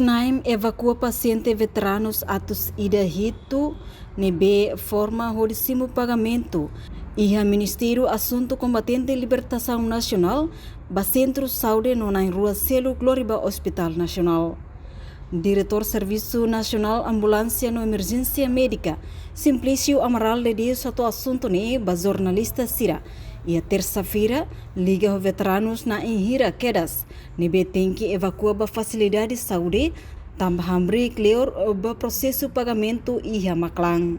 Snaim evacua paciente veteranos atos ida hito nebe forma hodicimo pagamento e a Ministério Assunto Combatente e Libertação Nacional ba Centro Saúde no na Rua Selo Gloriba Hospital Nacional. Diretor Serviço Nacional Ambulância no Emergência Médica, Simplício Amaral de Deus satu assunto ne ba jornalista Sira. E a terça-feira, liga os veteranos na Inhira Quedas, nebe tem que evacuar ba facilidade de saúde, também clear ba processo pagamento e a maclang.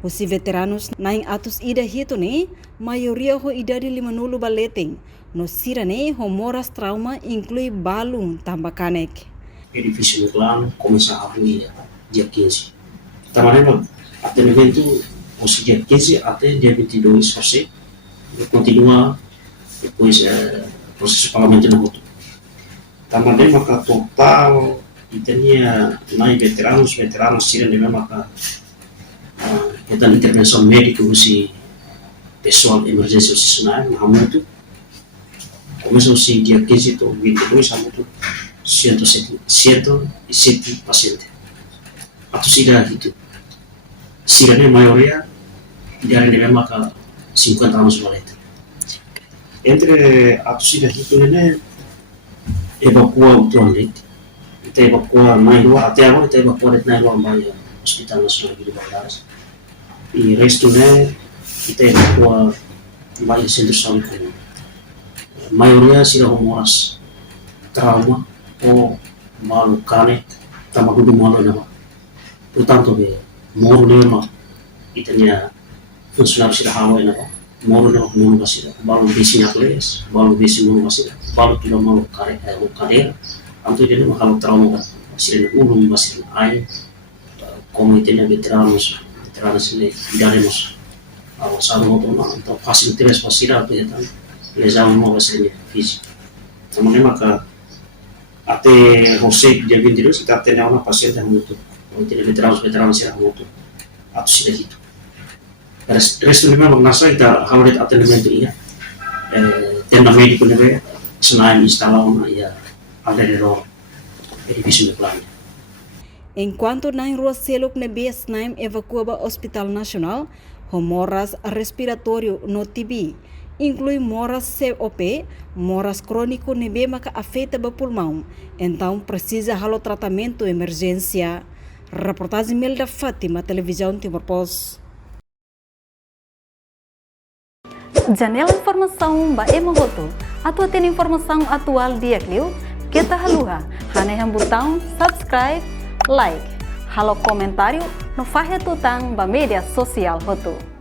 Os veteranos na atos ida hito ne, maioria ho idade limanulu baleteng, no Sira ne ho moras trauma inclui balung tambakanek. Edifício do clã começa a abrir dia 15. Tamanho até o evento, o dia 15 até dia 22 você continua depois processo de pagamento no outro. Tamanho maka total itania nai veteranos sira de maka kita intervenção médica usi pessoal emergência usi sunai na muito começa o dia 15 to 22 a muito 107 pacientes. Atau sida itu. Sidanya maioria tidak ada maka 50 anos valete. Entre atau sida itu ne evacua o toalete. Kita evacua Nairua até agora kita evacua de Nairua Baia Hospital Nacional de Badaras. E resto ne kita evacua Baia Centro Saúde Comum. Maioria sida homoras trauma o malu kane tamagudu malu nama. Portanto be moro nema itanya funcionário sira hawa nama. Moro nema moro basira. Balu besi nyakles, balu besi moro basira. Balu tidak malu kare o kader. Anto dia nama halu trauma basira ulum basira ai komitenya veteranos ne daremos ao salmo toma então facilitemos basira até então lesão mo basira física. Sama nema ka até você dia 22 kita tendo uma paciente muito ou tem veteranos yang muito atau sudah itu resto memang nasa kita hawlet atendimento iya tenda médico nebe selain instalado ya alrededor edifício do plano. Enquanto na Rua Selok nebe Snaim evacua Hospital Nacional, homoras respiratório no TB, inclui moras COP, moras crônico nebe maka afeta ba pulmão, então precisa halo tratamento emergência. Reportagem Melda Fátima, Televisão Timor Post. Janela informação ba emohoto, atua tem informação atual dia Clio, kita haluha, haneham botão subscribe, like, halo comentário no fahe tutang ba media sosial hoto.